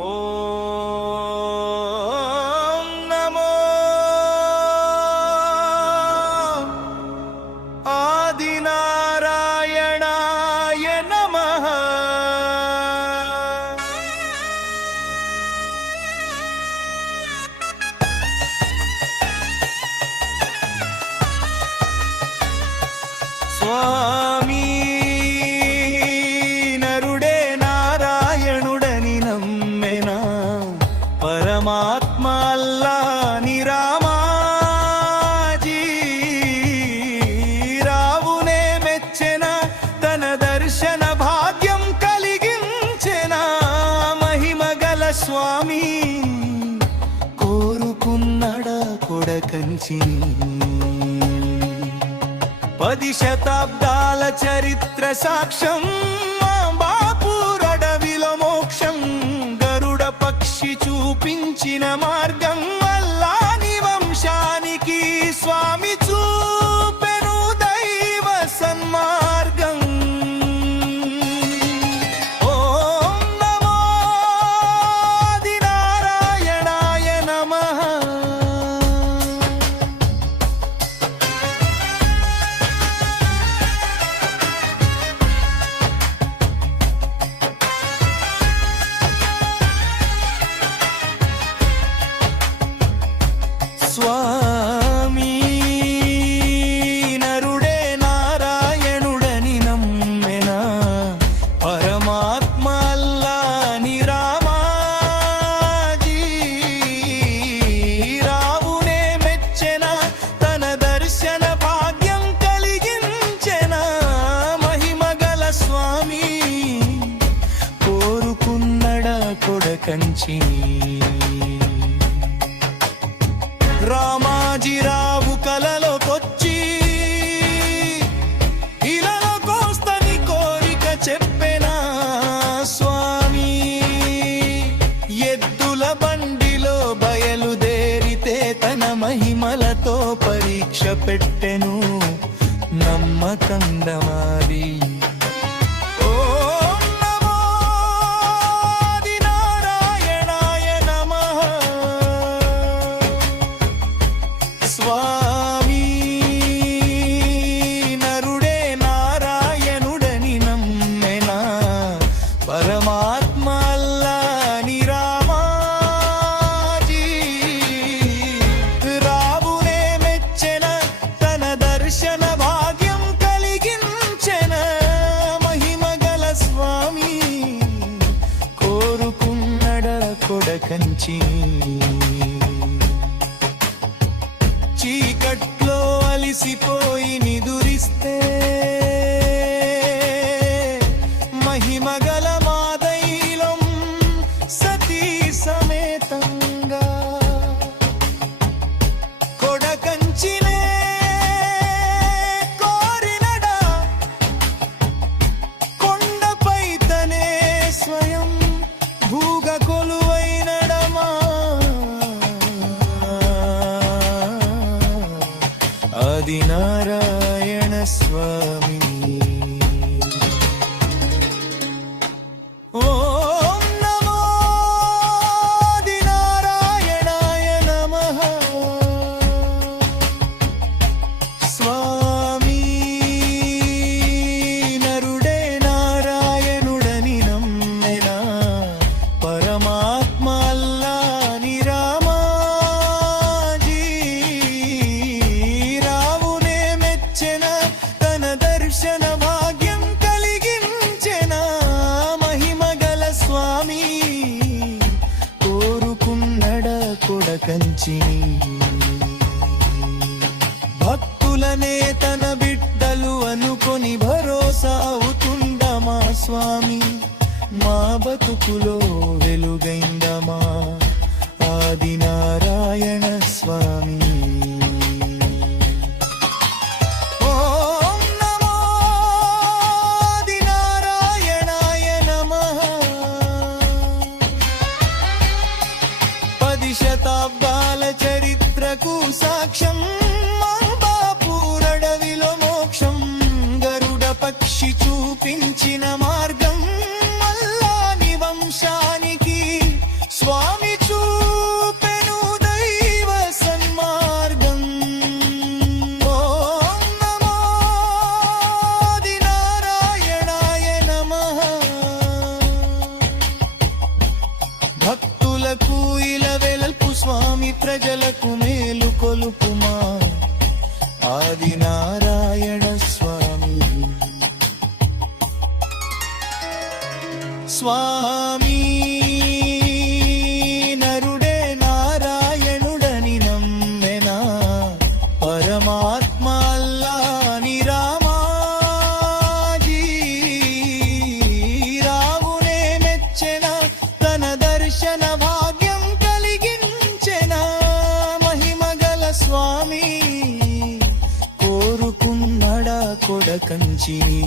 ఓం నమో ఆదినారాయణాయ నమః. స్వామి నరుడే నారాయణుడని నమ్మెనా, పరమాత్మ అల్లాని రామాజీ రావునే మెచ్చెన, తన దర్శన భాగ్యం కలిగించెన. మహిమగల స్వామి కోరుకున్నడ కొడకంచి. 10 శతాబ్దాల చరిత్ర సాక్ష్యం, మా బాపురడవిలో మోక్షం. గరుడ పక్షి చూపించిన మార్గం, అల్లాని వంశానికి స్వామి చూపెను దైవ సన్మార్గం. ఓం నమో ఆదినారాయణాయ నమః. స్వామి నరుడే నారాయణుడని నమ్మెన, పరమాత్మ అల్లాని రామాజీ రావునే మెచ్చెన, తన దర్శన భాగ్యం కలిగించెన. మహిమగల స్వామి కోరుకున్నడ కొడకంచి. రామాజీరావు కలలోకొచ్చి ఇలలో కోస్తని కోరిక చెప్పెనా స్వామి. ఎద్దుల బండిలో బయలుదేరితే తన మహిమలతో పరీక్ష పెట్టెను నమ్మకంగా మారి. స్వామి నరుడే నారాయణుడని నమ్మెన, పరమాత్మ అల్లాని రామాజీ రావునే మెచ్చెన, తన దర్శన భాగ్యం కలిగించెన. మహిమగల స్వామి కోరుకున్నడ కొడకంచి. చీకట్లో అలిసిపోయి నిదురిస్తే మహిమగల మాదైలం సతీ సమేతంగా కొడకంచినే కోరినడా, కొండపై తనే స్వయం భూగ కొలువైనడమా. ఆదినారాయణ స్వామి. ఓం నమో ఆదినారాయణాయ నమః. స్వామి నరుడే నారాయణుడని నమ్మెన, పరమాత్మ అల్లాని రామాజీ రావునే మెచ్చెన, తన దర్శన భాగ్యం కలిగించెన. మహిమగల స్వామి కోరుకున్నడ కొడకంచి. భక్తులనే తన బిడ్డలు అనుకొని భరోసా అవుతుండమా స్వామి. మా బతుకులో వెలుగైందమా ఆదినారాయణ స్వామి. ఓం నమో ఆదినారాయణాయ నమః. 10 శతాబ్దాల చరిత్రకు సాక్ష్యం, మా బాపురడవిలో మోక్షం. గరుడ పక్షి చూపించిన మార్గం, అల్లాని వంశానికి స్వామి నరుడే నారాయణుడని నమ్మెనా పరమాత్మ అల్లాని రామాజీ రావునే మెచ్చెన తన దర్శన భాగ్యం కలిగించెన మహిమగల స్వామి కోరుకున్నడా కొడకంచిని